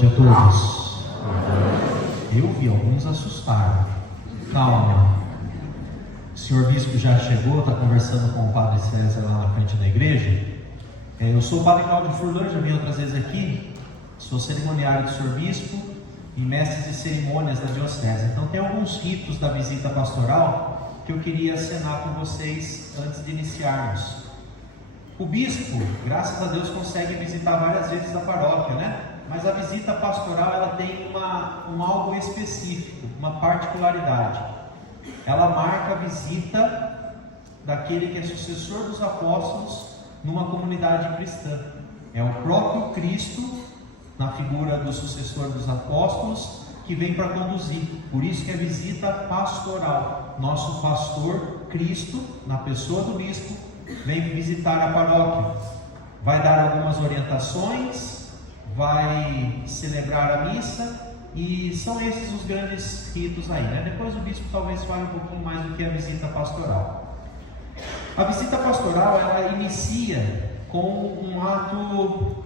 noite a todos. Eu vi alguns assustaram. Calma. O senhor bispo já chegou, está conversando com o padre César lá na frente da igreja. Eu sou o padre Cláudio Furlan, já vim outras vezes aqui. Sou cerimoniário do senhor bispo e mestre de cerimônias da diocese. Então tem alguns ritos da visita pastoral que eu queria acenar com vocês antes de iniciarmos. O bispo, graças a Deus, consegue visitar várias vezes a paróquia, né? Mas a visita pastoral, ela tem um algo específico, uma particularidade. Ela marca a visita daquele que é sucessor dos apóstolos numa comunidade cristã. É o próprio Cristo, na figura do sucessor dos apóstolos, que vem para conduzir. Por isso que é visita pastoral. Nosso pastor, Cristo, na pessoa do bispo, vem visitar a paróquia, vai dar algumas orientações, vai celebrar a missa, e são esses os grandes ritos aí, né? Depois o bispo talvez fale um pouquinho mais do que a visita pastoral. A visita pastoral, ela inicia com um ato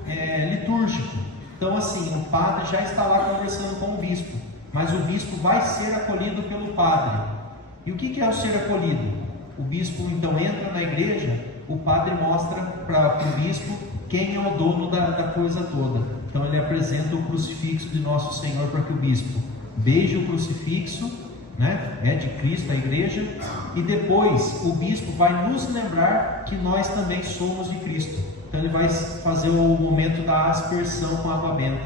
litúrgico. Então assim, o padre já está lá conversando com o bispo, mas o bispo vai ser acolhido pelo padre. E o que é o ser acolhido? O bispo então entra na igreja, o padre mostra para o bispo quem é o dono da coisa toda. Então ele apresenta o crucifixo de Nosso Senhor para que o bispo beije o crucifixo, né? É de Cristo a igreja, e depois o bispo vai nos lembrar que nós também somos de Cristo. Então ele vai fazer o momento da aspersão com água benta.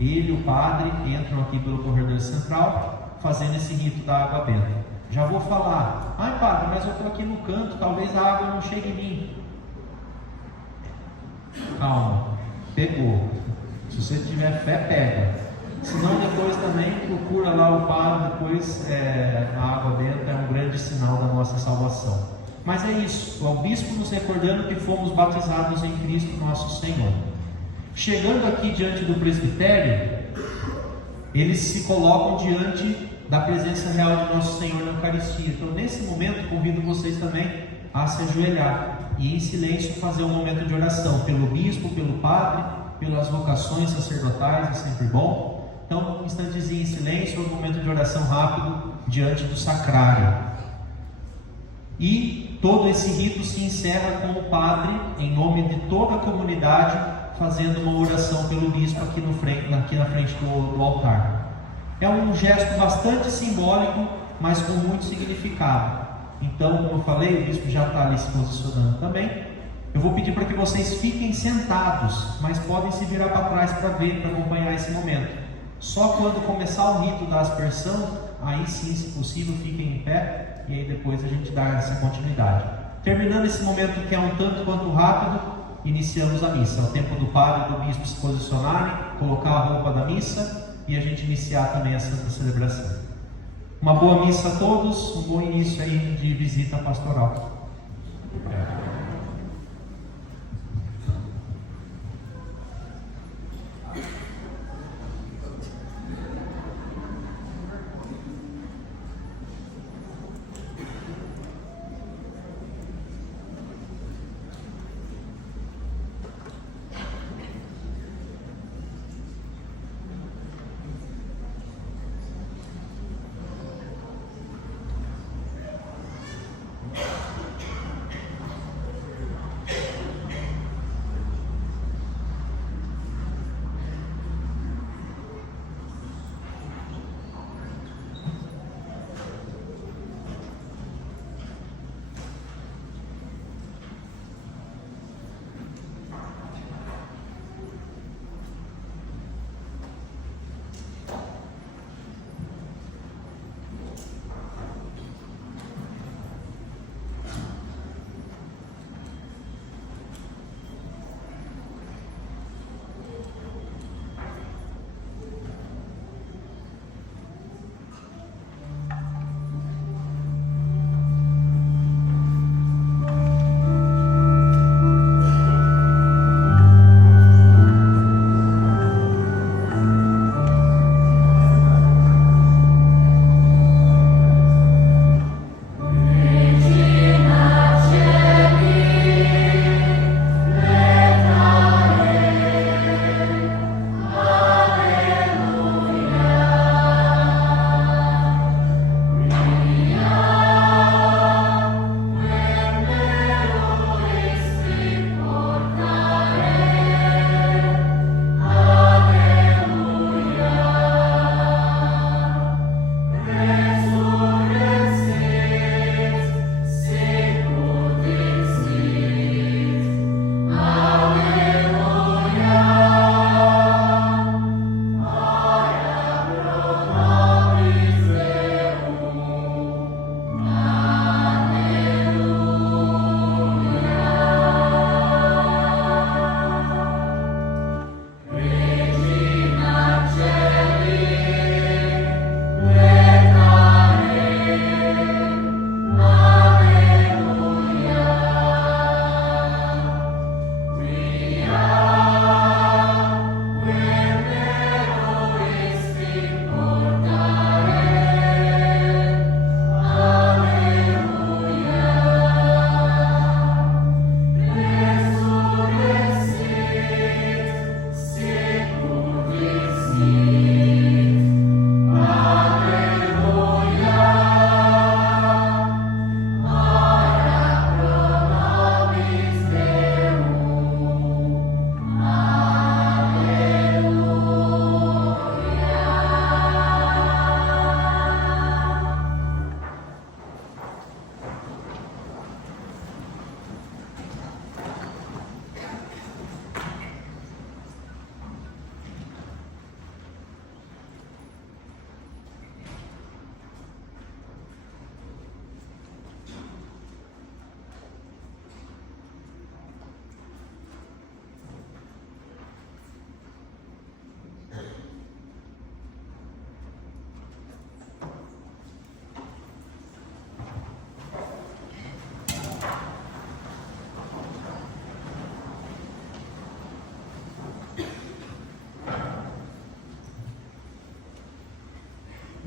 Ele e o padre entram aqui pelo corredor central, fazendo esse rito da água benta. Já vou falar, ai padre, mas eu estou aqui no canto, talvez a água não chegue em mim. Calma, pegou. Se você tiver fé, pega. Se não, depois também procura lá o padre, depois a água benta é um grande sinal da nossa salvação. Mas é isso, é o bispo nos recordando que fomos batizados em Cristo nosso Senhor. Chegando aqui diante do presbitério, eles se colocam diante da presença real de Nosso Senhor na Eucaristia. Então nesse momento convido vocês também a se ajoelhar e em silêncio fazer um momento de oração pelo bispo, pelo padre, pelas vocações sacerdotais, é sempre bom. Então um instantezinho em silêncio, um momento de oração rápido diante do sacrário. E todo esse rito se encerra com o padre, em nome de toda a comunidade, fazendo uma oração pelo bispo aqui na frente do altar. É um gesto bastante simbólico, mas com muito significado. Então, como eu falei, o bispo já está ali se posicionando também. Eu vou pedir para que vocês fiquem sentados, mas podem se virar para trás para ver, para acompanhar esse momento. Só quando começar o rito da aspersão, aí sim, se possível, fiquem em pé, e aí depois a gente dá essa continuidade. Terminando esse momento que é um tanto quanto rápido, iniciamos a missa. É o tempo do padre e do bispo se posicionarem, colocar a roupa da missa, e a gente iniciar também essa celebração. Uma boa missa a todos, um bom início aí de visita pastoral.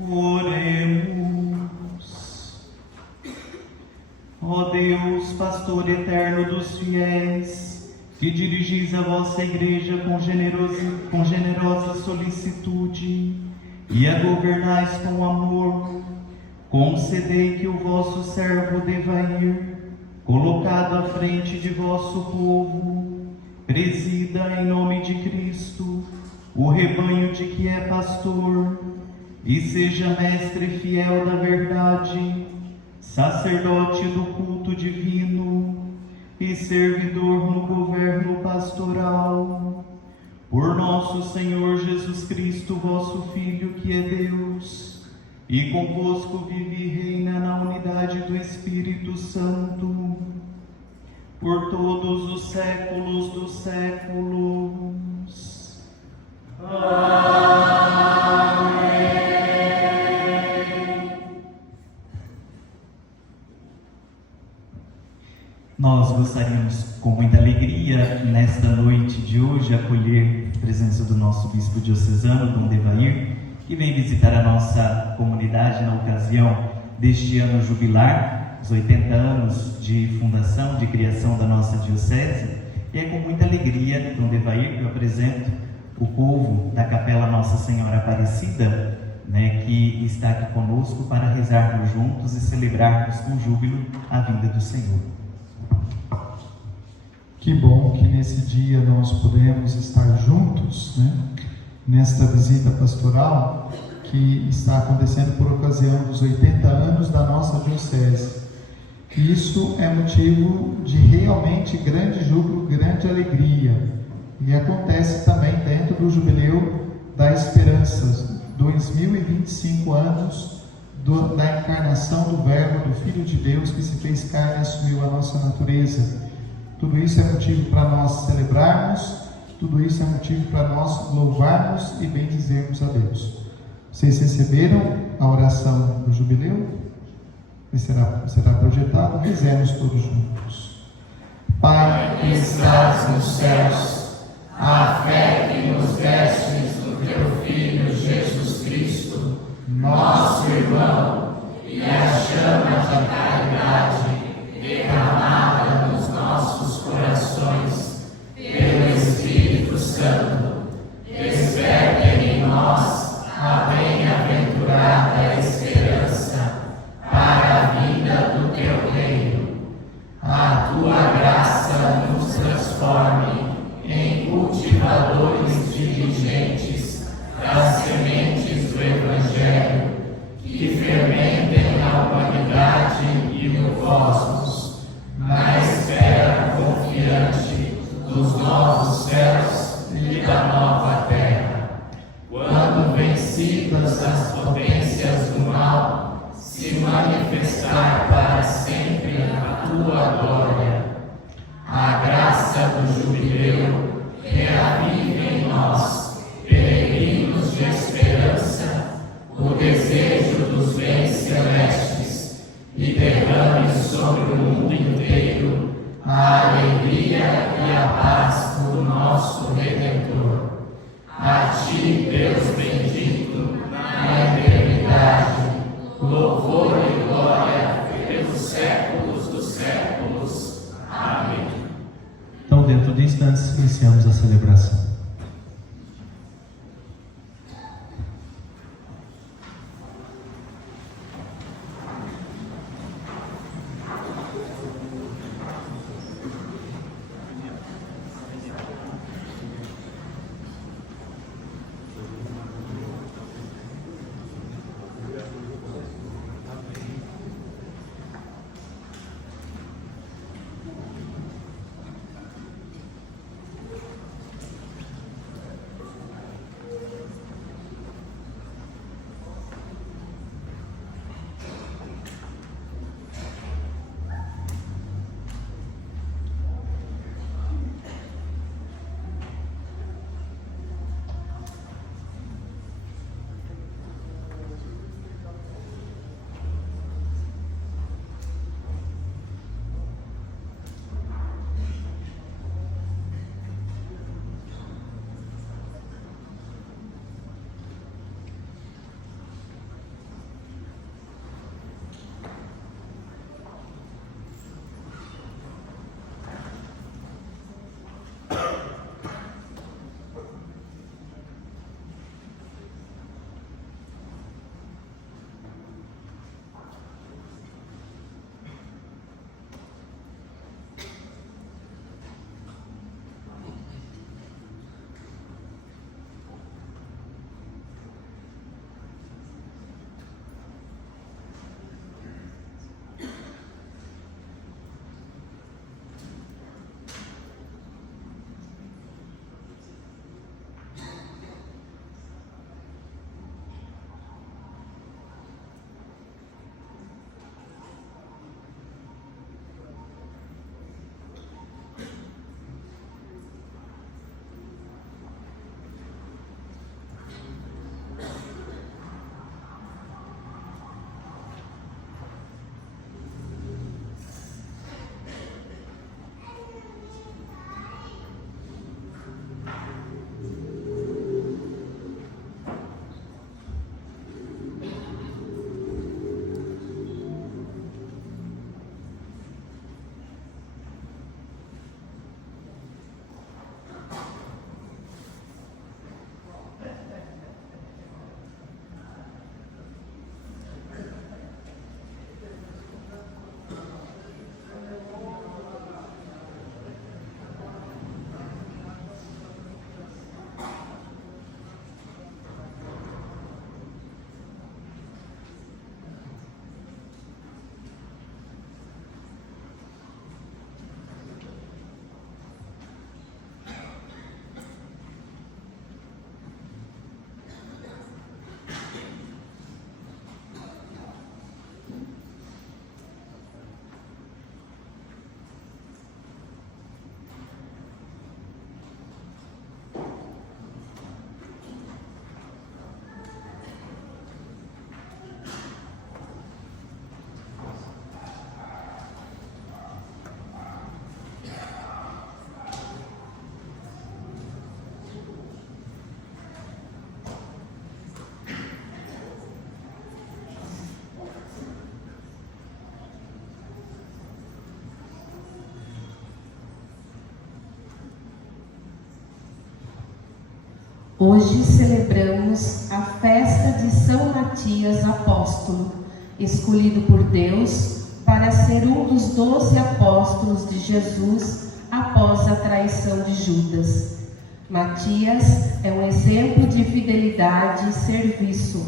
Oremos. Ó Deus, pastor eterno dos fiéis, que dirigis a vossa igreja com generosa solicitude e a governais com amor, concedei que o vosso servo Devair, colocado à frente de vosso povo, presida em nome de Cristo o rebanho de que é pastor, e seja mestre fiel da verdade, sacerdote do culto divino e servidor no governo pastoral. Por nosso Senhor Jesus Cristo, vosso Filho, que é Deus, e convosco vive e reina na unidade do Espírito Santo, por todos os séculos dos séculos. Amém. Nós gostaríamos, com muita alegria, nesta noite de hoje, acolher a presença do nosso bispo diocesano, Dom Devair, que vem visitar a nossa comunidade na ocasião deste ano jubilar, os 80 anos de fundação, de criação da nossa diocese. E é com muita alegria, Dom Devair, que eu apresento o povo da Capela Nossa Senhora Aparecida, que está aqui conosco para rezarmos juntos e celebrarmos com júbilo a vinda do Senhor. Que bom que nesse dia nós podemos estar juntos, nesta visita pastoral que está acontecendo por ocasião dos 80 anos da nossa diocese. Isso é motivo de realmente grande júbilo, grande alegria. E acontece também dentro do Jubileu da Esperança, 2025 anos da encarnação do Verbo, do Filho de Deus, que se fez carne e assumiu a nossa natureza. Tudo isso é motivo para nós celebrarmos, tudo isso é motivo para nós louvarmos e bendizermos a Deus. Vocês receberam a oração do Jubileu? Será projetado? Rezemos todos juntos. Pai que estás nos céus, a fé que nos destes do teu Filho Jesus Cristo, nosso irmão, e a chama da caridade derramada nos nossos corações pelo Espírito Santo, despertem em nós a bem-aventurada esperança para a vinda do teu reino. A tua graça nos transforme em cultivadores diligentes das sementes do Evangelho, que fermentem na humanidade e no cosmos, na espera confiante dos novos céus e da nova terra. Quando vencidas as potências do mal, se manifestar para sempre a tua glória. A graça do jubileu reavive em nós, peregrinos de esperança, o desejo dos bens celestes, e derrame sobre o mundo inteiro a alegria e a paz do nosso Redentor. A ti, Deus bendito, na eternidade, louvor e glória pelos séculos dos séculos. Amém. Então, dentro de instantes, iniciamos a celebração. Hoje celebramos a festa de São Matias Apóstolo, escolhido por Deus para ser um dos 12 apóstolos de Jesus após a traição de Judas. Matias é um exemplo de fidelidade e serviço,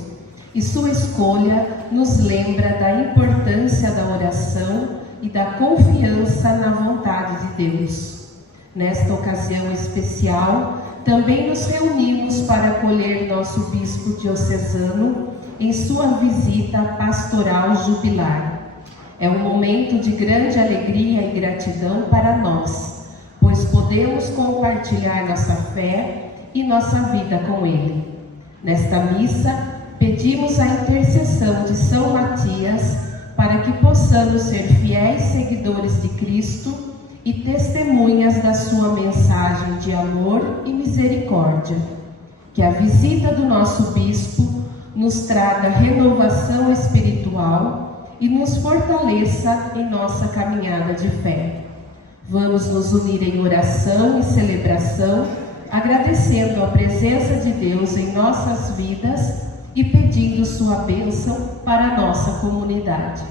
e sua escolha nos lembra da importância da oração e da confiança na vontade de Deus. Nesta ocasião especial, também nos reunimos para acolher nosso bispo diocesano em sua visita pastoral jubilar. É um momento de grande alegria e gratidão para nós, pois podemos compartilhar nossa fé e nossa vida com ele. Nesta missa, pedimos a intercessão de São Matias para que possamos ser fiéis seguidores de Cristo e testemunhas da sua mensagem de amor e misericórdia. Que a visita do nosso bispo nos traga renovação espiritual e nos fortaleça em nossa caminhada de fé. Vamos nos unir em oração e celebração, agradecendo a presença de Deus em nossas vidas e pedindo sua bênção para a nossa comunidade.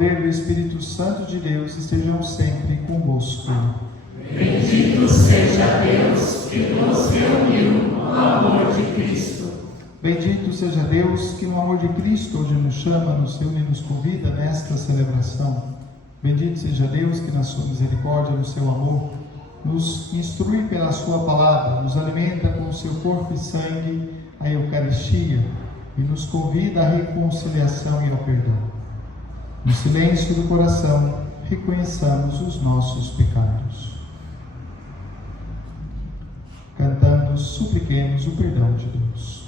poder do Espírito Santo de Deus estejam sempre convosco. Bendito seja Deus que nos reuniu no amor de Cristo. Bendito seja Deus que no amor de Cristo hoje nos chama, nos reúne e nos convida nesta celebração. Bendito seja Deus que na sua misericórdia, no seu amor, nos instrui pela sua palavra, nos alimenta com o seu corpo e sangue, a Eucaristia, e nos convida à reconciliação e ao perdão. No silêncio do coração, reconheçamos os nossos pecados. Cantando, supliquemos o perdão de Deus.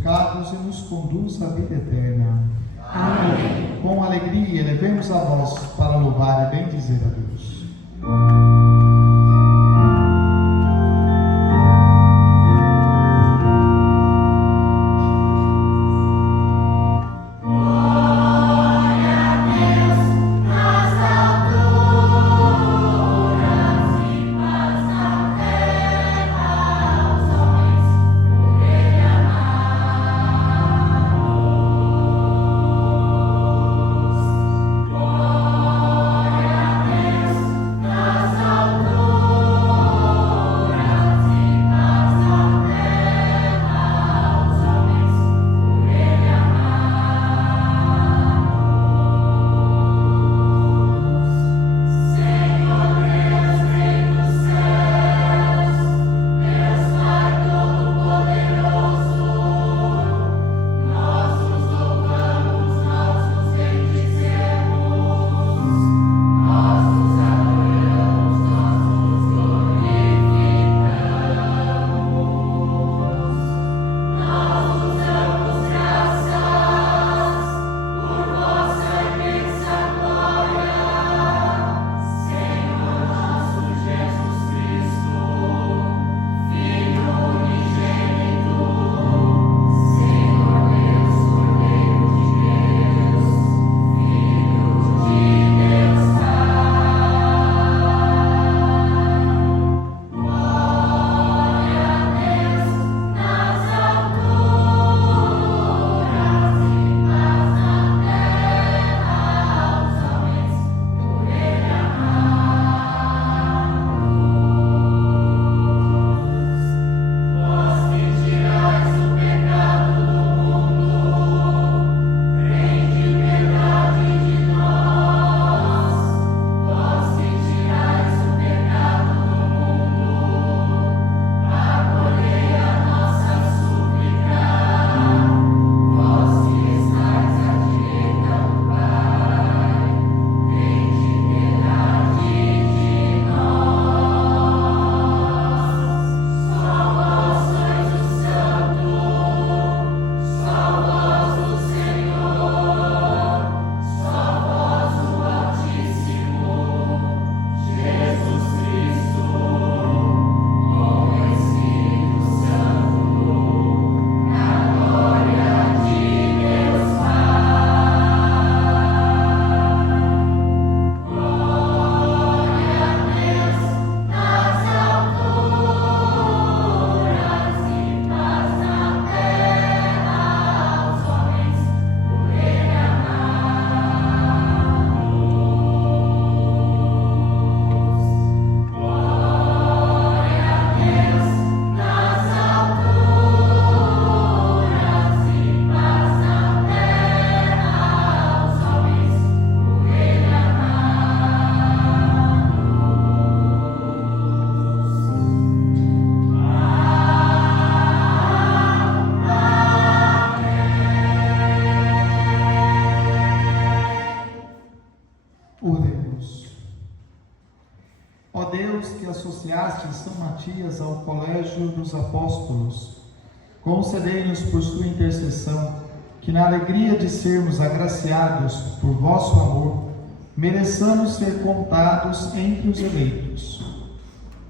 pecados e nos conduz à vida eterna. Amém. Com alegria, elevemos a voz para louvar e bendizer a Deus. Glória a Deus nas associaste São Matias ao Colégio dos Apóstolos, concedei-nos por sua intercessão que, na alegria de sermos agraciados por vosso amor, mereçamos ser contados entre os eleitos.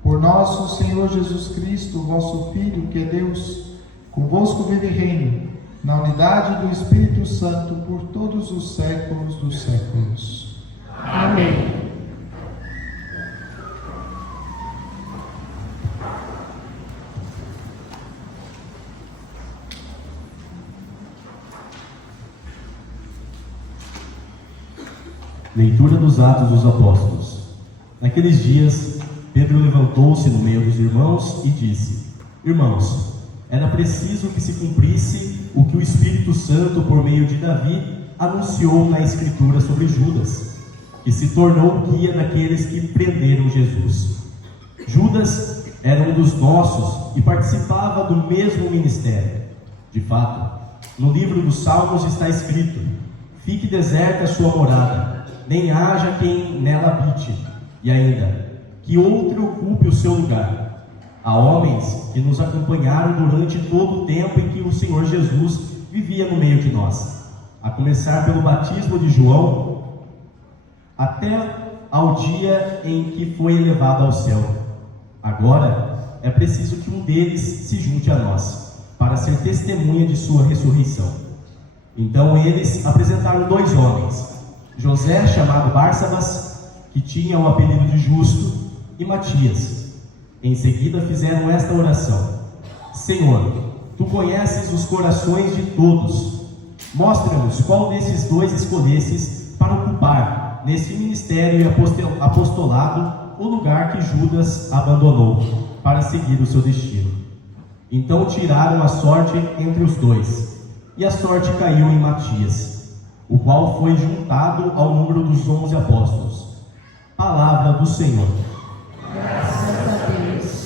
Por nosso Senhor Jesus Cristo, vosso Filho, que é Deus, convosco vive e reina, na unidade do Espírito Santo, por todos os séculos dos séculos. Amém. Leitura dos Atos dos Apóstolos. Naqueles dias, Pedro levantou-se no meio dos irmãos e disse: Irmãos, era preciso que se cumprisse o que o Espírito Santo, por meio de Davi, anunciou na Escritura sobre Judas, que se tornou guia daqueles que prenderam Jesus. Judas era um dos nossos e participava do mesmo ministério. De fato, no livro dos Salmos está escrito: Fique deserta a sua morada, nem haja quem nela habite, e ainda, que outro ocupe o seu lugar. Há homens que nos acompanharam durante todo o tempo em que o Senhor Jesus vivia no meio de nós, a começar pelo batismo de João, até ao dia em que foi elevado ao céu. Agora é preciso que um deles se junte a nós, para ser testemunha de sua ressurreição. Então eles apresentaram 2 homens, José, chamado Barsabas, que tinha o apelido de Justo, e Matias. Em seguida fizeram esta oração: Senhor, Tu conheces os corações de todos. Mostra-nos qual desses 2 escolhesses para ocupar, nesse ministério e apostolado, o lugar que Judas abandonou, para seguir o seu destino. Então tiraram a sorte entre os 2, e a sorte caiu em Matias, o qual foi juntado ao número dos 11 apóstolos. Palavra do Senhor. Graças a Deus.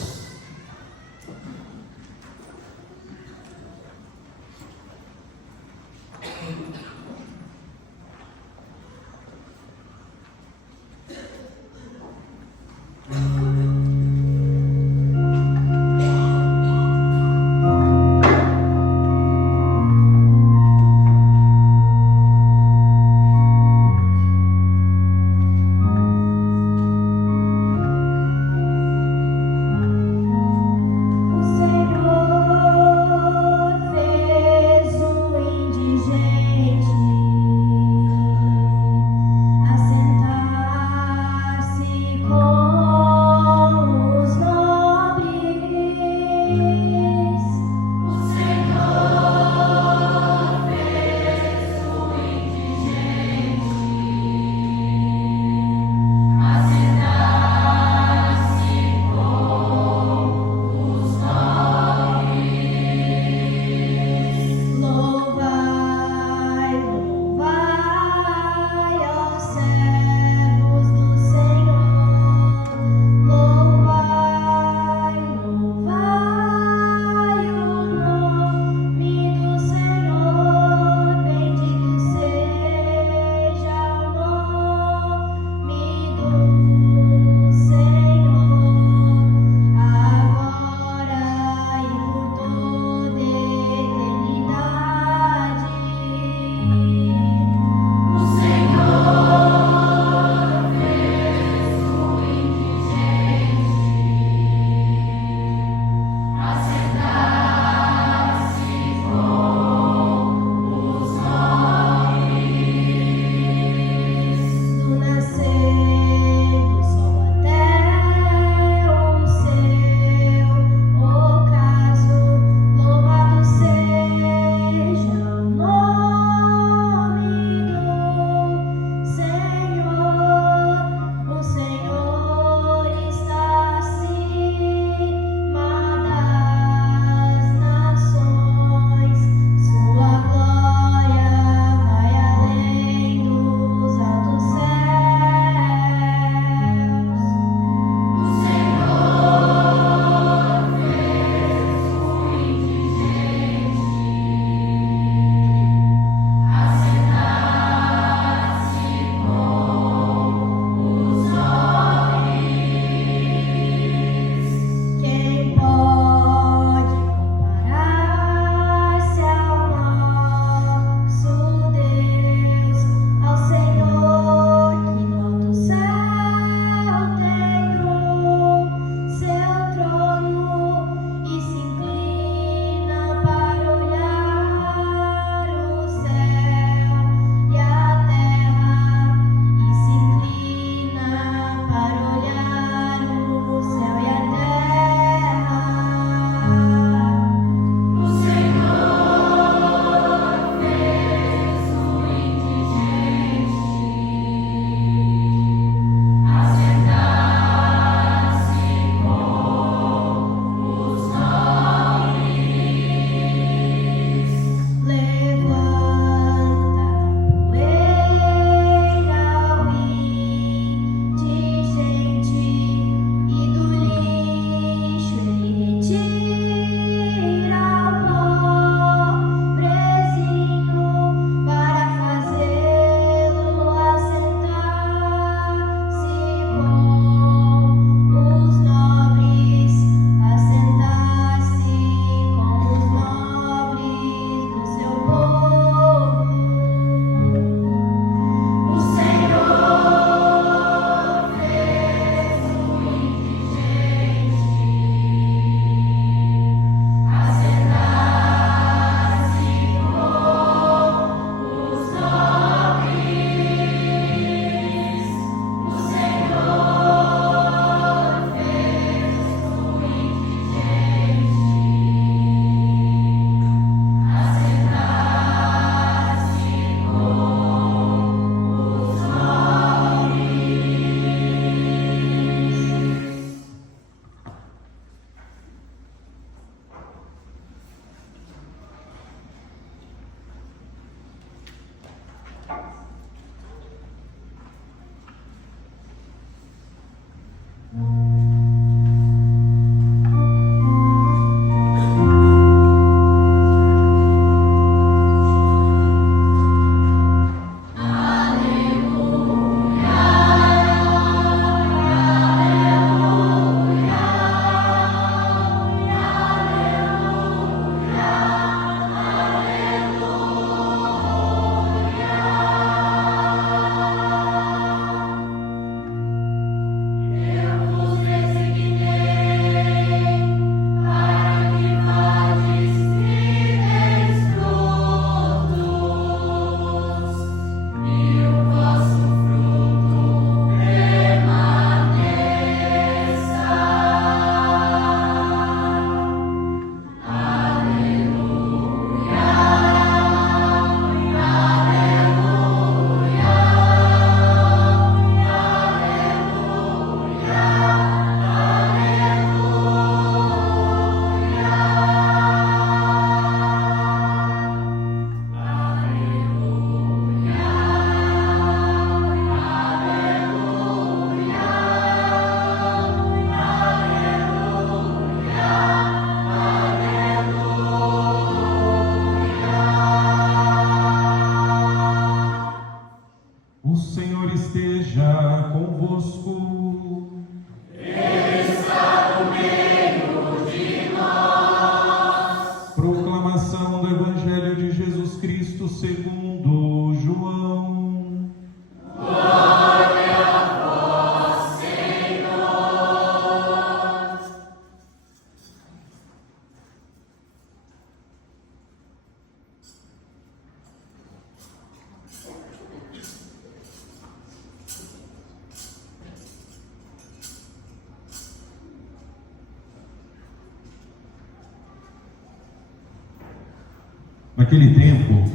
Naquele tempo,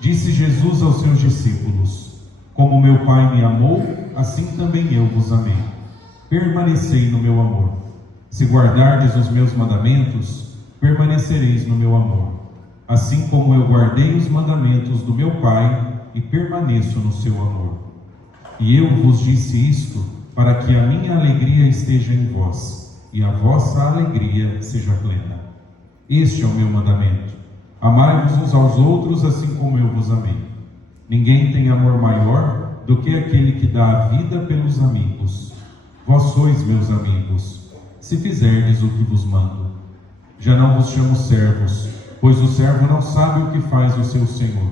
disse Jesus aos seus discípulos: Como meu Pai me amou, assim também eu vos amei. Permanecei no meu amor. Se guardardes os meus mandamentos, permanecereis no meu amor, assim como eu guardei os mandamentos do meu Pai e permaneço no seu amor. E eu vos disse isto para que a minha alegria esteja em vós e a vossa alegria seja plena. Este é o meu mandamento: amai-vos uns aos outros assim como eu vos amei. Ninguém tem amor maior do que aquele que dá a vida pelos amigos. Vós sois meus amigos, se fizerdes o que vos mando. Já não vos chamo servos, pois o servo não sabe o que faz o seu senhor.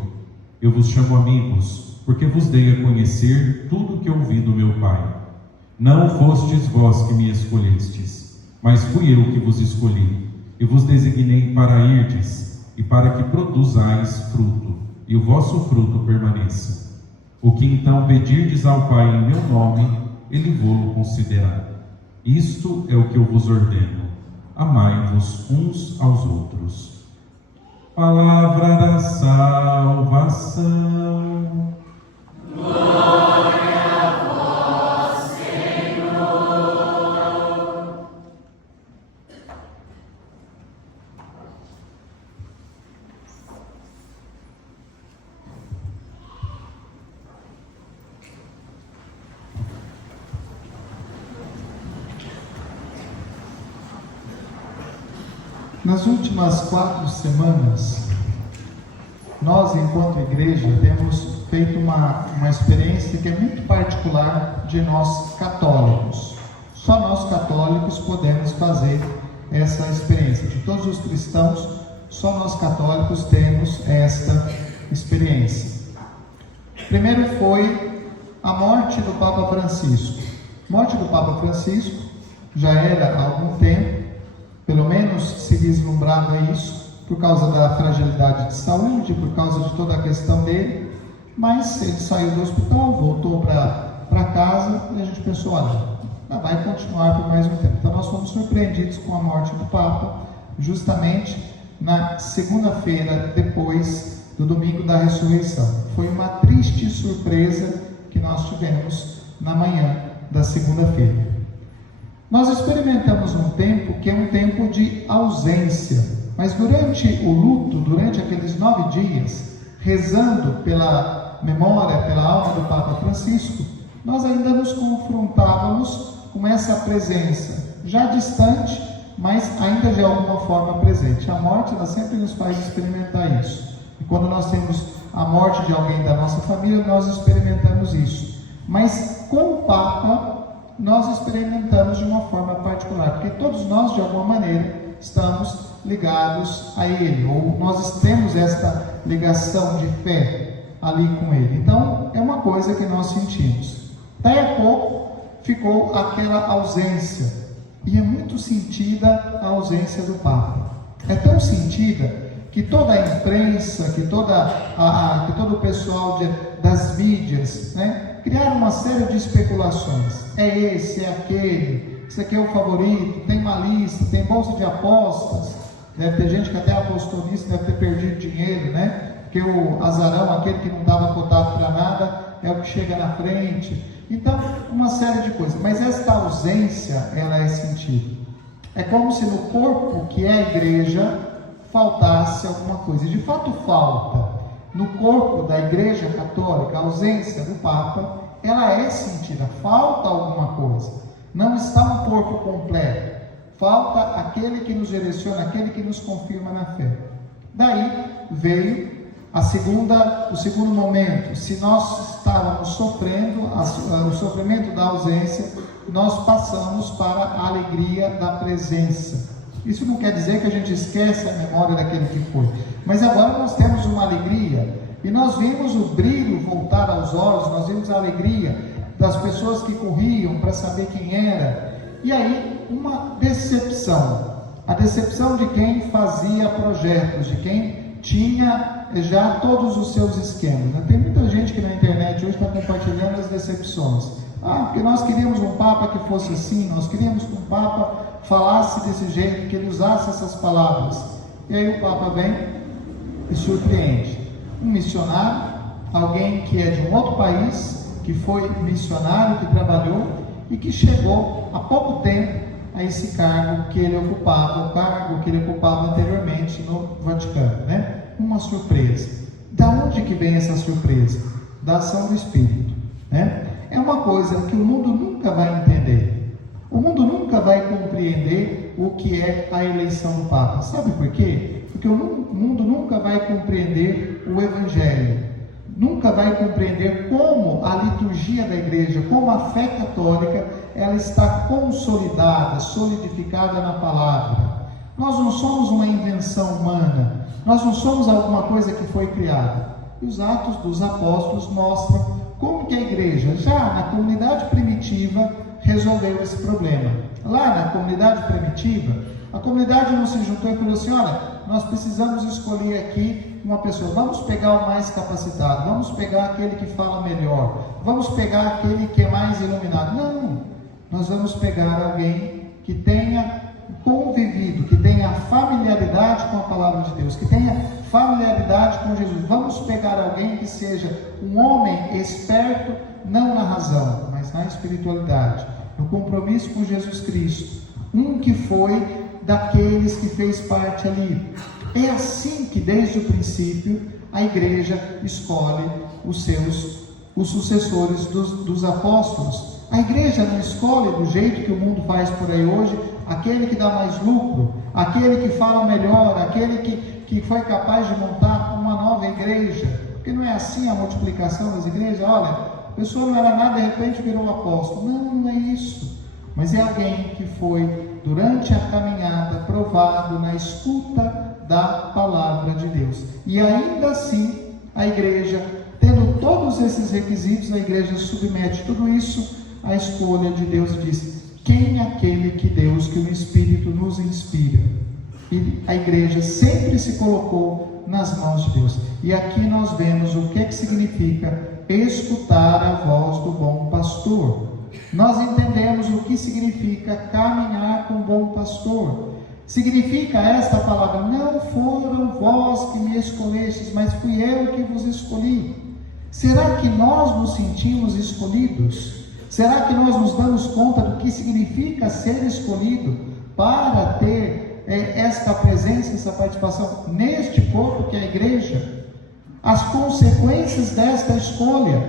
Eu vos chamo amigos, porque vos dei a conhecer tudo o que ouvi do meu Pai. Não fostes vós que me escolhestes, mas fui eu que vos escolhi, e vos designei para irdes, e para que produzais fruto, e o vosso fruto permaneça. O que então pedirdes ao Pai em meu nome, Ele vô-lo concederá. Isto é o que eu vos ordeno: amai-vos uns aos outros. Palavra da salvação. Glória a vós, Senhor. Nas últimas 4 semanas, nós, enquanto igreja, temos feito uma experiência que é muito particular de nós católicos. Só nós católicos podemos fazer essa experiência. De todos os cristãos, só nós católicos temos esta experiência. Primeiro foi a morte do Papa Francisco. A morte do Papa Francisco já era há algum tempo, pelo menos se vislumbrava isso, por causa da fragilidade de saúde, por causa de toda a questão dele, mas ele saiu do hospital, voltou para casa e a gente pensou: olha, vai continuar por mais um tempo. Então nós fomos surpreendidos com a morte do Papa, justamente na segunda-feira, depois do domingo da ressurreição. Foi uma triste surpresa que nós tivemos na manhã da segunda-feira. Nós experimentamos um tempo que é um tempo de ausência, mas durante o luto, durante aqueles 9 dias, rezando pela memória, pela alma do Papa Francisco, nós ainda nos confrontávamos com essa presença, já distante, mas ainda de alguma forma presente. A morte, ela sempre nos faz experimentar isso. E quando nós temos a morte de alguém da nossa família, nós experimentamos isso. Mas com o Papa, nós experimentamos de uma forma particular, porque todos nós, de alguma maneira, estamos ligados a Ele, ou nós temos esta ligação de fé ali com Ele. Então, é uma coisa que nós sentimos. Daí a pouco, ficou aquela ausência, e é muito sentida a ausência do Papa. É tão sentida que toda a imprensa, que todo o pessoal das mídias, criaram uma série de especulações. É esse, é aquele, esse aqui é o favorito, tem uma lista, tem bolsa de apostas. Deve ter gente que até apostou nisso, deve ter perdido dinheiro, Porque o azarão, aquele que não estava cotado para nada, é o que chega na frente. Então, uma série de coisas. Mas esta ausência, ela é sentida. É como se no corpo que é a igreja faltasse alguma coisa. E de fato falta. No corpo da Igreja Católica, a ausência do Papa, ela é sentida. Falta alguma coisa. Não está um corpo completo. Falta aquele que nos direciona, aquele que nos confirma na fé. Daí veio o segundo momento. Se nós estávamos sofrendo o sofrimento da ausência, nós passamos para a alegria da presença. Isso não quer dizer que a gente esquece a memória daquele que foi, mas agora nós temos uma alegria, e nós vimos o brilho voltar aos olhos, nós vimos a alegria das pessoas que corriam para saber quem era, e aí uma decepção, a decepção de quem fazia projetos, de quem tinha já todos os seus esquemas. Tem muita gente que na internet hoje está compartilhando as decepções. Porque nós queríamos um Papa que fosse assim, nós queríamos que um Papa falasse desse jeito, que ele usasse essas palavras. E aí o Papa vem e surpreende. Um missionário, alguém que é de um outro país, que foi missionário, que trabalhou e que chegou há pouco tempo a esse cargo que ele ocupava, o cargo que ele ocupava anteriormente no Vaticano, né? Uma surpresa. Da onde que vem essa surpresa? Da ação do Espírito, né? É uma coisa que o mundo nunca vai entender. O mundo nunca vai compreender o que é a eleição do Papa. Sabe por quê? Porque o mundo nunca vai compreender o Evangelho. Nunca vai compreender como a liturgia da igreja, como a fé católica, ela está consolidada, solidificada na palavra. Nós não somos uma invenção humana, nós não somos alguma coisa que foi criada. E os Atos dos Apóstolos mostram como que a igreja, já na comunidade primitiva, resolveu esse problema. Lá na comunidade primitiva, a comunidade não se juntou e falou assim: olha, nós precisamos escolher aqui uma pessoa, vamos pegar o mais capacitado, vamos pegar aquele que fala melhor, vamos pegar aquele que é mais iluminado. Não, nós vamos pegar alguém que tenha convivido, que tenha familiaridade com a palavra de Deus, que tenha familiaridade com Jesus. Vamos pegar alguém que seja um homem esperto, não na razão, mas na espiritualidade, no compromisso com Jesus Cristo, um que foi daqueles que fez parte ali. É assim que desde o princípio a igreja escolhe os sucessores dos apóstolos. A igreja não escolhe do jeito que o mundo faz por aí hoje, aquele que dá mais lucro, aquele que fala melhor, aquele que foi capaz de montar uma nova igreja. Porque não é assim a multiplicação das igrejas. Olha, a pessoa não era nada, de repente virou apóstolo. Não é isso. Mas é alguém que foi, durante a caminhada, provado na escuta da palavra de Deus. E ainda assim, a igreja, tendo todos esses requisitos, a igreja submete tudo isso à escolha de Deus e diz: quem é aquele que Deus, que o Espírito nos inspira? E a igreja sempre se colocou nas mãos de Deus. E aqui nós vemos o que significa escutar a voz do bom pastor. Nós entendemos o que significa caminhar com o bom pastor. Significa esta palavra: não foram vós que me escolhestes, mas fui eu que vos escolhi. Será que nós nos sentimos escolhidos? Será que nós nos damos conta do que significa ser escolhido para ter esta presença, essa participação neste corpo que é a igreja? As consequências desta escolha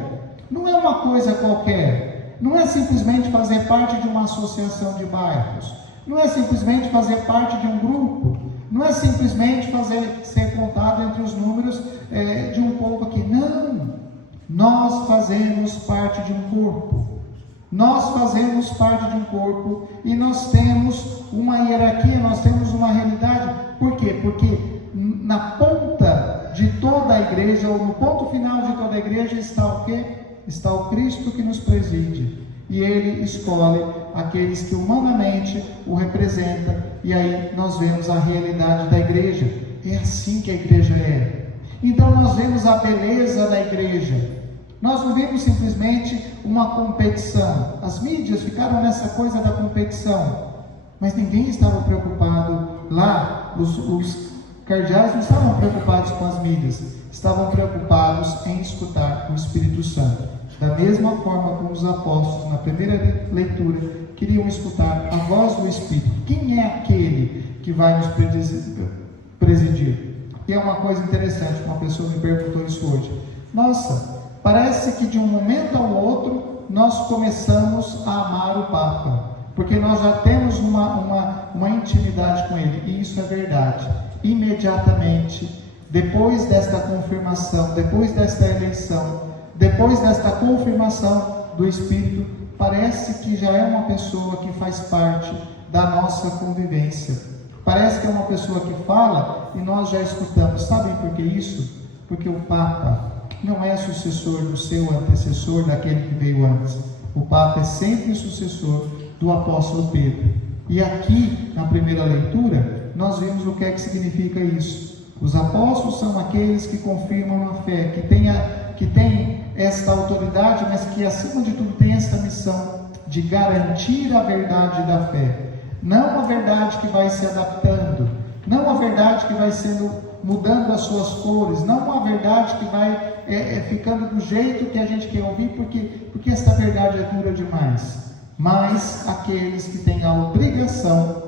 não é uma coisa qualquer, não é simplesmente fazer parte de uma associação de bairros, não é simplesmente fazer parte de um grupo, não é simplesmente ser contado entre os números de um povo aqui. Não, nós fazemos parte de um corpo. Nós fazemos parte de um corpo e nós temos uma hierarquia, nós temos uma realidade. Por quê? Porque na ponta de toda a igreja, ou no ponto final de toda a igreja, está o quê? Está o Cristo que nos preside. E Ele escolhe aqueles que humanamente o representam. E aí nós vemos a realidade da igreja. É assim que a igreja é. Então nós vemos a beleza da igreja. Nós não vemos simplesmente uma competição. As mídias ficaram nessa coisa da competição, mas ninguém estava preocupado lá. Os cardeais não estavam preocupados com as mídias, estavam preocupados em escutar o Espírito Santo. Da mesma forma como os apóstolos, na primeira leitura, queriam escutar a voz do Espírito. Quem é aquele que vai nos presidir? E é uma coisa interessante, uma pessoa me perguntou isso hoje. Nossa, parece que de um momento ao outro nós começamos a amar o Papa, porque nós já temos uma intimidade com ele. E isso é verdade. Imediatamente, depois desta confirmação, depois desta eleição, depois desta confirmação do Espírito, parece que já é uma pessoa que faz parte da nossa convivência. Parece que é uma pessoa que fala e nós já escutamos. Sabem por que isso? Porque o Papa não é sucessor do seu antecessor, daquele que veio antes. O Papa é sempre sucessor do apóstolo Pedro. E aqui, na primeira leitura, nós vimos o que é que significa isso. Os apóstolos são aqueles que confirmam a fé, que tem esta autoridade, mas que acima de tudo tem esta missão de garantir a verdade da fé. Não a verdade que vai se adaptando, não a verdade que vai sendo mudando as suas cores, não uma verdade que vai ficando do jeito que a gente quer ouvir, porque essa verdade é dura demais, mas aqueles que têm a obrigação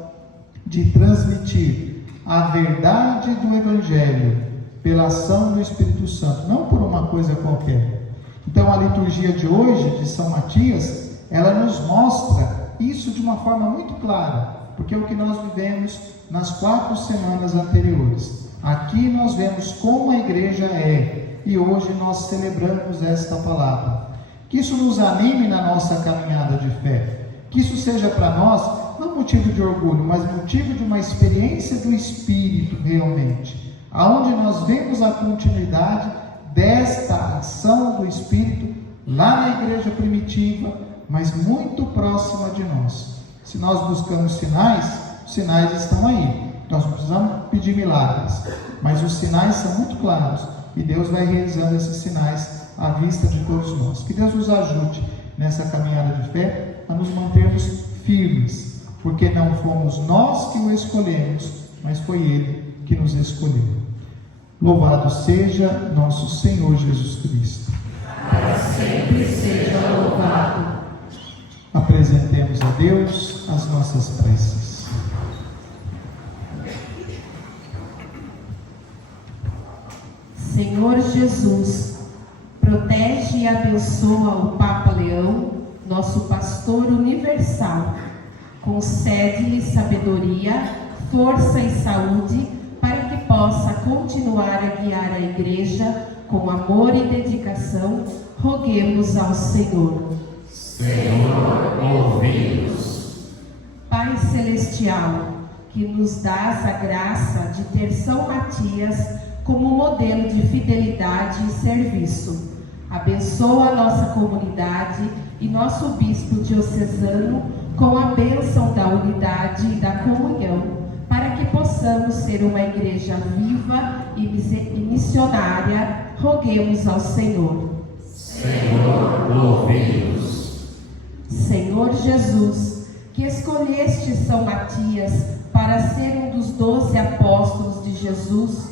de transmitir a verdade do Evangelho pela ação do Espírito Santo, não por uma coisa qualquer. Então a liturgia de hoje, de São Matias, ela nos mostra isso de uma forma muito clara, porque é o que nós vivemos nas 4 semanas anteriores. Aqui nós vemos como a igreja é, e hoje nós celebramos esta palavra. Que isso nos anime na nossa caminhada de fé, que isso seja para nós não motivo de orgulho, mas motivo de uma experiência do Espírito realmente, aonde nós vemos a continuidade desta ação do Espírito lá na igreja primitiva, mas muito próxima de nós. Se nós buscamos sinais, os sinais estão aí. Nós não precisamos pedir milagres, mas os sinais são muito claros e Deus vai realizando esses sinais à vista de todos nós. Que Deus nos ajude nessa caminhada de fé a nos mantermos firmes, porque não fomos nós que o escolhemos, mas foi Ele que nos escolheu. Louvado seja nosso Senhor Jesus Cristo. Para sempre seja louvado. Apresentemos a Deus as nossas preces. Senhor Jesus, protege e abençoa o Papa Leão, nosso pastor universal. Concede-lhe sabedoria, força e saúde para que possa continuar a guiar a Igreja com amor e dedicação. Roguemos ao Senhor. Senhor, ouvi-nos. Pai Celestial, que nos dás a graça de ter São Matias como modelo de fidelidade e serviço, abençoa a nossa comunidade e nosso bispo diocesano com a bênção da unidade e da comunhão, para que possamos ser uma igreja viva e missionária. Roguemos ao Senhor. Senhor, ouvi-nos. Senhor Jesus, que escolheste São Matias para ser um dos 12 apóstolos de Jesus,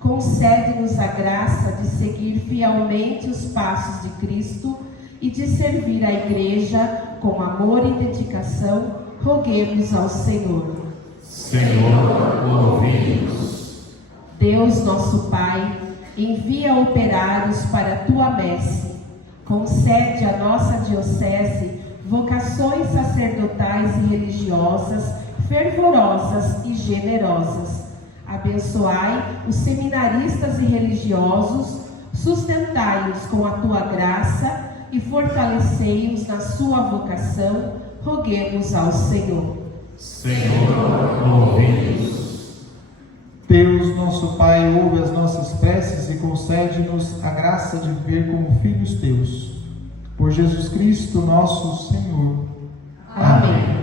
concede-nos a graça de seguir fielmente os passos de Cristo e de servir a Igreja com amor e dedicação. Roguemos ao Senhor. Senhor, ouvi-nos. Deus nosso Pai, envia operários para a tua messe. Concede à nossa diocese vocações sacerdotais e religiosas fervorosas e generosas. Abençoai os seminaristas e religiosos, sustentai-os com a tua graça e fortalecei-os na sua vocação. Roguemos ao Senhor. Senhor, ouvi-nos. Deus, nosso Pai, ouve as nossas preces e concede-nos a graça de viver como filhos teus. Por Jesus Cristo, nosso Senhor. Amém.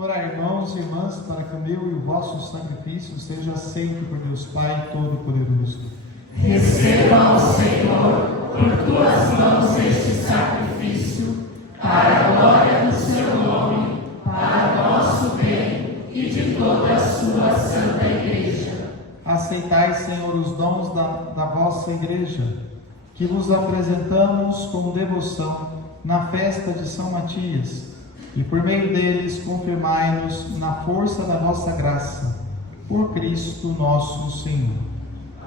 Orai, irmãos e irmãs, para que o meu e o vosso sacrifício seja aceito por Deus Pai Todo-Poderoso. Receba, ó Senhor, por tuas mãos este sacrifício, para a glória do seu nome, para o nosso bem e de toda a sua santa igreja. Aceitai, Senhor, os dons da vossa igreja, que vos apresentamos com devoção na festa de São Matias, e por meio deles confirmai-nos na força da vossa graça, por Cristo nosso Senhor.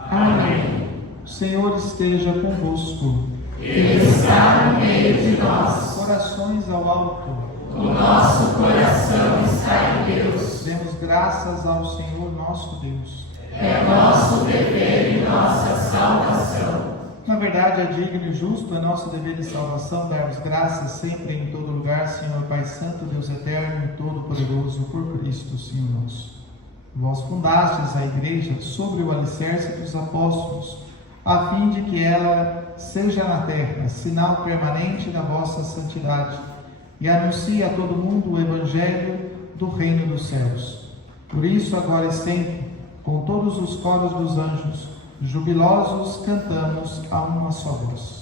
Amém. O Senhor esteja convosco. Ele está no meio de nós. Corações ao alto. O nosso coração está em Deus. Demos graças ao Senhor nosso Deus. É nosso dever e nossa salvação. Na verdade, é digno e justo, é nosso dever de salvação darmos graças sempre e em todo lugar, Senhor Pai Santo, Deus Eterno e Todo-Poderoso, por Cristo, Senhor nosso. Vós fundastes a Igreja sobre o alicerce dos apóstolos, a fim de que ela seja na terra sinal permanente da vossa santidade e anuncie a todo mundo o Evangelho do Reino dos Céus. Por isso, agora e sempre, com todos os coros dos anjos, jubilosos cantamos a uma só voz.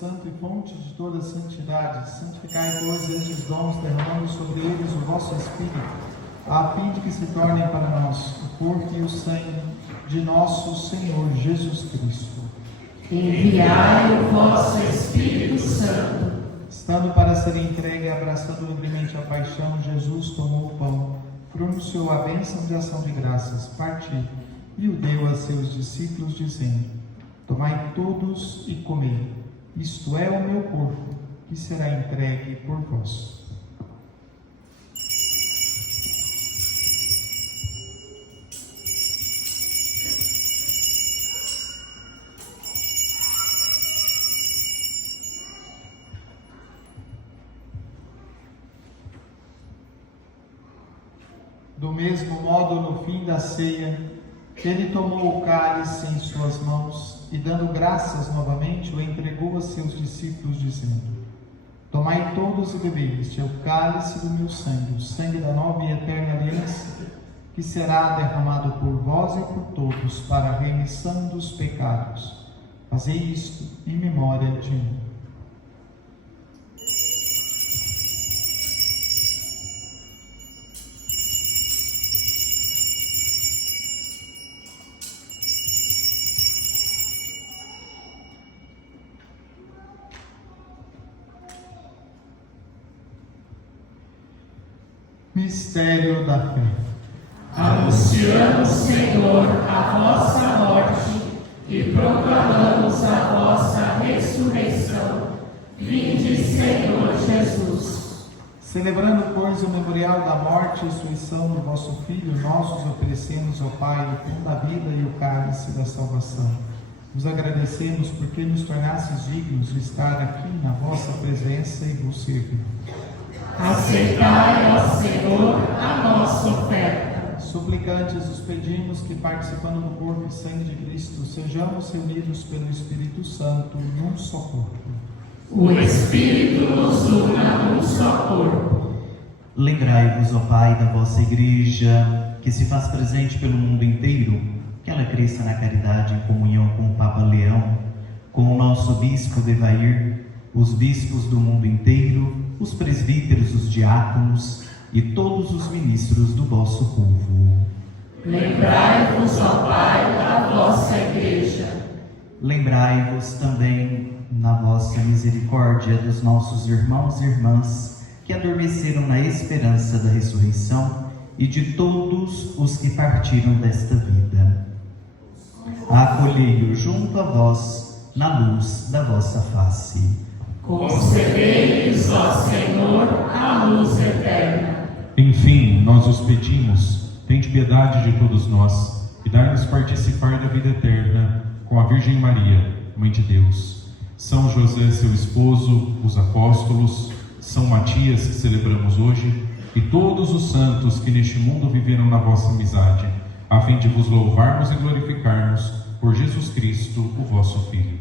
Santo e fonte de toda santidade, santificai, pois, estes dons, derramando sobre eles o vosso Espírito, a fim de que se tornem para nós o corpo e o sangue de nosso Senhor Jesus Cristo. Enviai o vosso Espírito Santo. Estando para ser entregue e abraçando livremente a paixão, Jesus tomou o pão, pronunciou a bênção de ação de graças, partiu e o deu a seus discípulos, dizendo: tomai todos e comei. Isto é o meu corpo, que será entregue por vós. Do mesmo modo, no fim da ceia, ele tomou o cálice em suas mãos e, dando graças novamente, o entregou a seus discípulos, dizendo: tomai todos e bebei, este é o cálice do meu sangue, o sangue da nova e eterna aliança, que será derramado por vós e por todos para a remissão dos pecados. Fazei isto em memória de mim. Mistério da fé. Anunciamos, Senhor, a vossa morte e proclamamos a vossa ressurreição. Vinde, Senhor Jesus. Celebrando, pois, o memorial da morte e ressurreição do vosso Filho, nós os oferecemos ao Pai o pão da vida e o cálice da salvação. Vos agradecemos porque nos tornastes dignos de estar aqui na vossa presença e vos servir. Aceitai, ó Senhor, a nossa oferta. Suplicantes, os pedimos que, participando do corpo e sangue de Cristo, sejamos reunidos pelo Espírito Santo num só corpo. O Espírito nos una num só corpo. Lembrai-vos, ó Pai, da vossa Igreja, que se faz presente pelo mundo inteiro, que ela cresça na caridade em comunhão com o Papa Leão, com o nosso Bispo Devair, os bispos do mundo inteiro, os presbíteros, os diáconos e todos os ministros do vosso povo. Lembrai-vos, ó Pai, da vossa Igreja. Lembrai-vos também, na vossa misericórdia, dos nossos irmãos e irmãs que adormeceram na esperança da ressurreição e de todos os que partiram desta vida. Acolhei-o junto a vós, na luz da vossa face. Concedei-lhes, ó Senhor, a luz eterna. Enfim, nós os pedimos, tende piedade de todos nós e dai-nos participar da vida eterna com a Virgem Maria, Mãe de Deus, São José, seu esposo, os apóstolos, São Matias, que celebramos hoje, e todos os santos que neste mundo viveram na vossa amizade, a fim de vos louvarmos e glorificarmos por Jesus Cristo, o vosso Filho.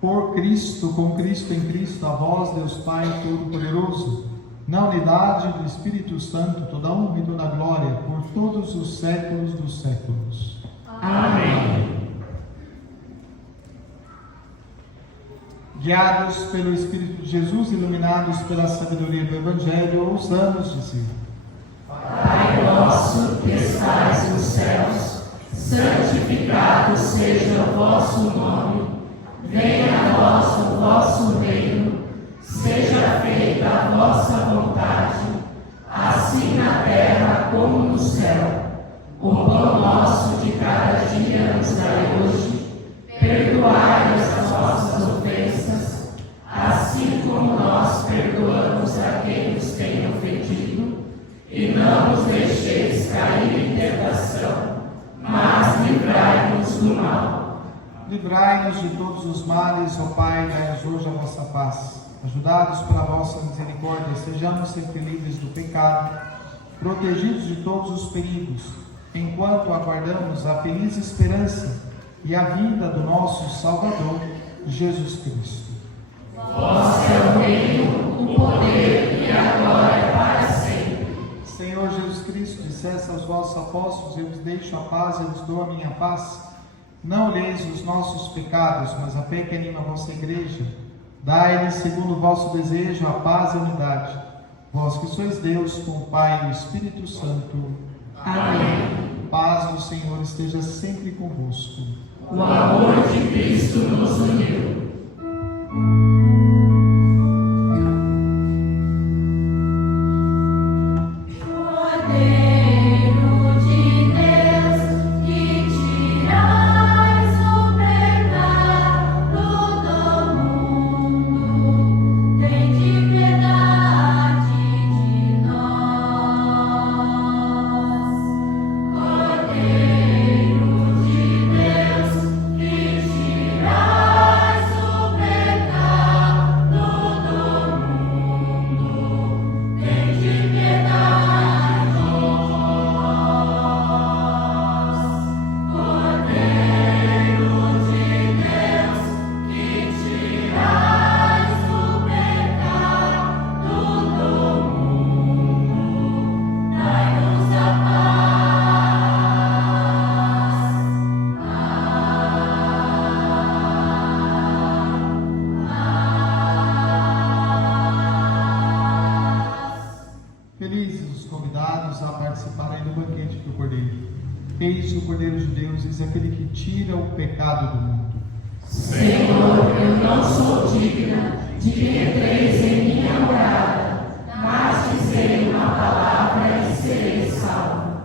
Por Cristo, com Cristo, em Cristo, a vós, Deus Pai Todo-Poderoso, na unidade do Espírito Santo, toda honra e toda glória, por todos os séculos dos séculos. Amém. Guiados pelo Espírito de Jesus, iluminados pela sabedoria do Evangelho, ousamos dizer: Pai nosso que estais nos céus, santificado seja o vosso nome. Venha a nós o vosso reino. Seja feita a vossa vontade, assim na terra como no céu. O pão nosso de cada dia nos dai hoje. Perdoai as nossas ofensas, assim como nós perdoamos a quem nos tem ofendido. E não nos deixeis cair em tentação, mas livrai-nos do mal. Livrai-nos de todos os males, ó Pai, dai-nos hoje a vossa paz. Ajudados pela vossa misericórdia, sejamos sempre livres do pecado, protegidos de todos os perigos, enquanto aguardamos a feliz esperança e a vinda do nosso Salvador, Jesus Cristo. Vosso é o reino, o poder e a glória para sempre. Senhor Jesus Cristo, disseste aos vossos apóstolos: eu vos deixo a paz, eu vos dou a minha paz. Não olheis os nossos pecados, mas a fé que anima a vossa Igreja. Dai-lhes, segundo o vosso desejo, a paz e a unidade. Vós que sois Deus, com o Pai e o Espírito Santo. Amém. Paz do Senhor esteja sempre convosco. O amor de Cristo nos uniu. Eis o Cordeiro de Deus, eis aquele que tira o pecado do mundo. Senhor, eu não sou digna de que entreis em minha morada, mas dizei uma palavra e serei salvo.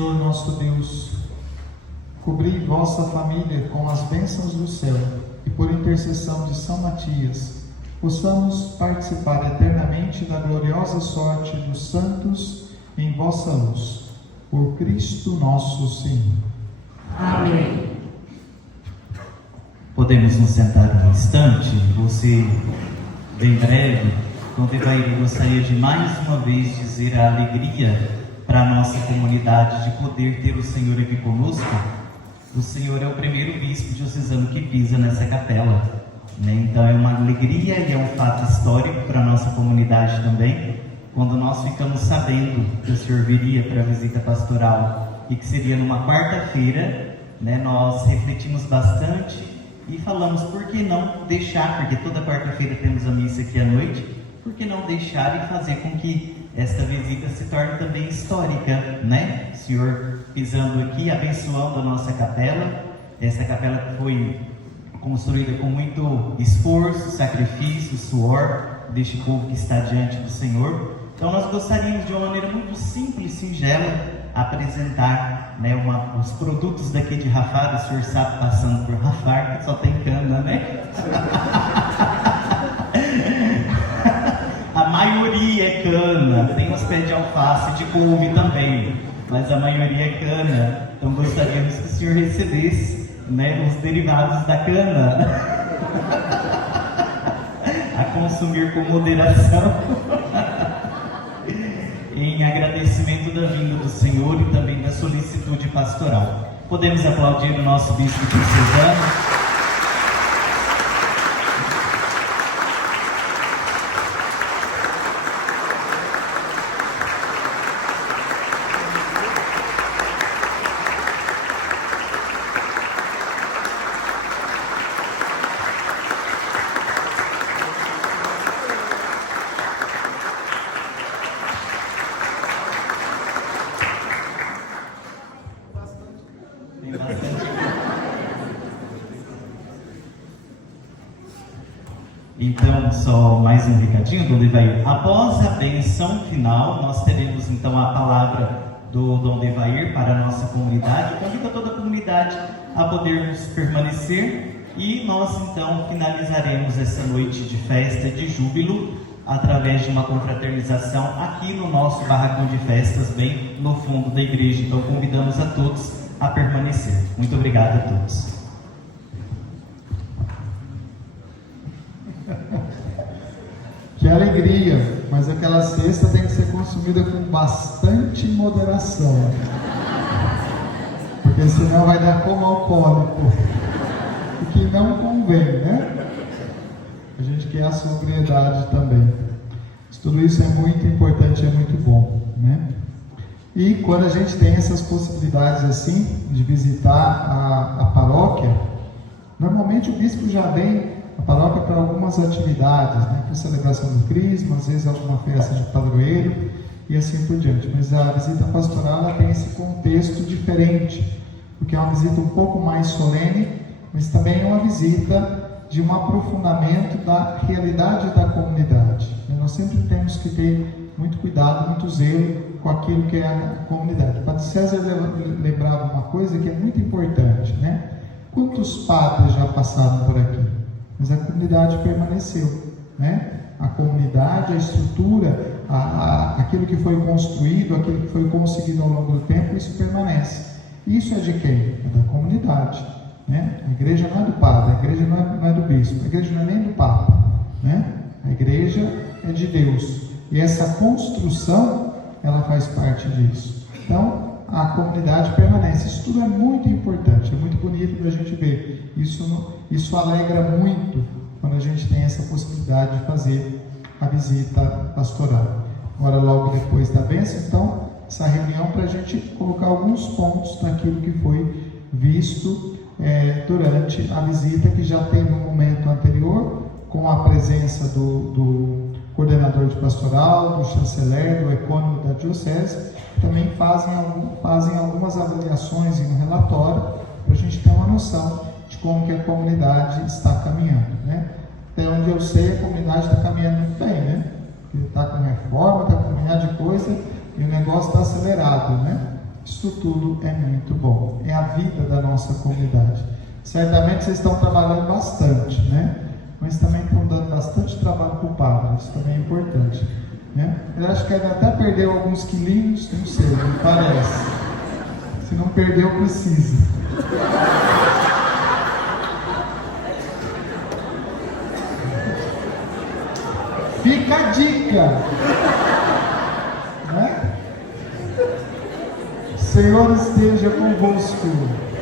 Senhor nosso Deus, cobri vossa família com as bênçãos do céu e por intercessão de São Matias, possamos participar eternamente da gloriosa sorte dos santos em vossa luz. Por Cristo nosso Senhor. Amém. Podemos nos sentar um instante. Você, bem breve, Dom Evair, gostaria de mais uma vez dizer a alegria para a nossa comunidade de poder ter o Senhor aqui conosco. O Senhor é o primeiro bispo diocesano que pisa nessa capela, né? Então é uma alegria e é um fato histórico para a nossa comunidade também, quando nós ficamos sabendo que o Senhor viria para a visita pastoral e que seria numa quarta-feira, né? Nós refletimos bastante e falamos, por que não deixar, porque toda quarta-feira temos a missa aqui à noite, por que não deixar e fazer com que esta visita se torne também histórica, né? O Senhor pisando aqui, abençoando a nossa capela, essa capela que foi construída com muito esforço, sacrifício, suor deste povo que está diante do Senhor. Então nós gostaríamos de uma maneira muito simples, singela, apresentar, né, os produtos daqui de Rafar. O senhor sabe, passando por Rafar, que só tem cana, né? A maioria é cana, tem uns pés de alface, de couve também, mas a maioria é cana. Então gostaríamos que o senhor recebesse, né, os derivados da cana a consumir com moderação em agradecimento da vinda do Senhor e também da solicitude pastoral. Podemos aplaudir o nosso bispo diocesano. Então, só mais um recadinho, Dom Evair. Após a benção final, nós teremos então a palavra do Dom Evair para a nossa comunidade. Convido toda a comunidade a podermos permanecer e nós então finalizaremos essa noite de festa, de júbilo, através de uma confraternização aqui no nosso barracão de festas, bem no fundo da igreja. Então convidamos a todos a permanecer. Muito obrigado a todos. Que alegria, mas aquela cesta tem que ser consumida com bastante moderação, porque senão vai dar como alcoólico, o que não convém, né? A gente quer a sobriedade também. Tudo isso é muito importante, é muito bom, né? E quando a gente tem essas possibilidades assim, de visitar a paróquia, normalmente o bispo já vem a paróquia para algumas atividades, né? Para celebração do Crisma, às vezes alguma festa de padroeiro e assim por diante. Mas a visita pastoral ela tem esse contexto diferente, porque é uma visita um pouco mais solene, mas também é uma visita de um aprofundamento da realidade da comunidade. Nós sempre temos que ter muito cuidado, muito zelo com aquilo que é a comunidade. O Padre César lembrava uma coisa que é muito importante, né? Quantos padres já passaram por aqui? Mas a comunidade permaneceu, né? A comunidade, a estrutura, aquilo que foi construído, aquilo que foi conseguido ao longo do tempo, isso permanece. Isso é de quem? É da comunidade, né? A igreja não é do padre, a igreja não é do bispo, a igreja não é nem do papa, né? A igreja é de Deus. E essa construção, ela faz parte disso. Então, a comunidade permanece. Isso tudo é muito importante, é muito bonito da gente ver. Isso alegra muito quando a gente tem essa possibilidade de fazer a visita pastoral. Agora, logo depois da bênção, então, essa reunião para a gente colocar alguns pontos naquilo que foi visto durante a visita, que já teve um momento anterior, com a presença do coordenador de pastoral, do chanceler, do ecônomo da diocese. Também fazem algumas avaliações em um relatório, para a gente ter uma noção de como que a comunidade está caminhando, né? Até onde eu sei, a comunidade está caminhando muito bem, né? Está com reforma, está com um milhar de coisa, e o negócio está acelerado, né? Isso tudo é muito bom. É a vida da nossa comunidade. Certamente vocês estão trabalhando bastante, né? Mas também estão dando bastante trabalho para o padre. Isso também é importante, né? Eu acho que ele até perdeu alguns quilinhos, não sei, me parece. Se não perdeu, precisa. Fica a dica, né? O Senhor esteja convosco.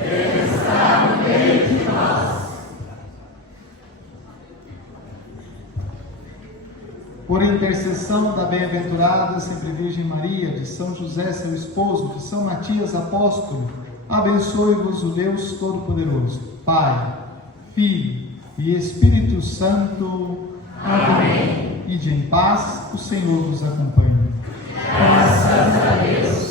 Ele está no meio de nós. Por intercessão da bem-aventurada sempre Virgem Maria, de São José, seu esposo, de São Matias, apóstolo, abençoe-vos o Deus Todo-Poderoso, Pai, Filho e Espírito Santo. Amém. Ide em paz, o Senhor vos acompanhe. Graças a Deus.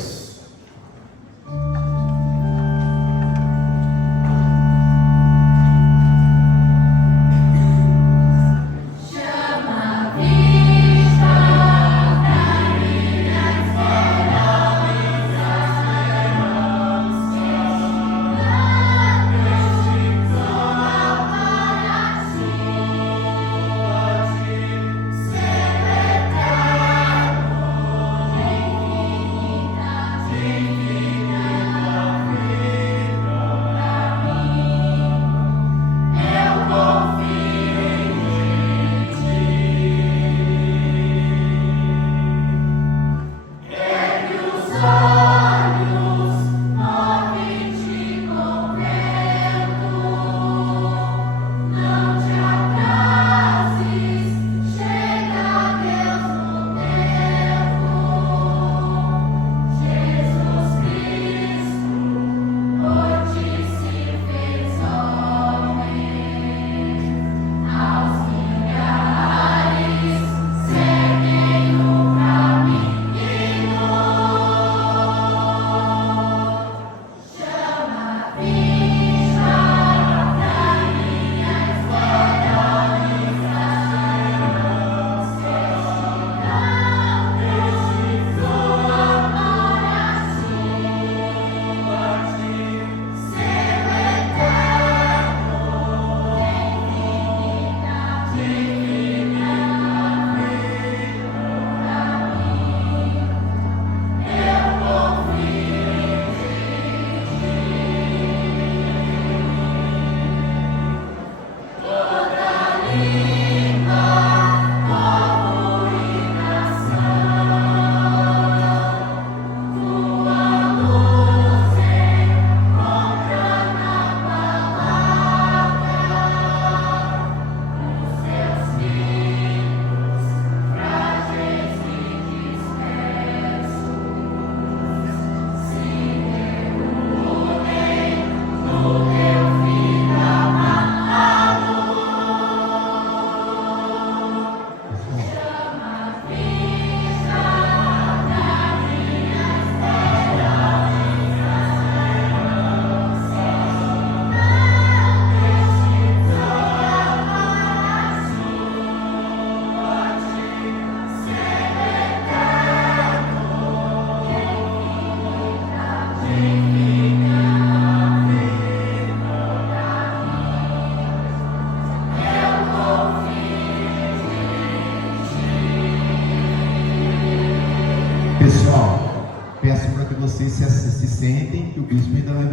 Pessoal, peço para que vocês se sentem, que o bispo ainda vai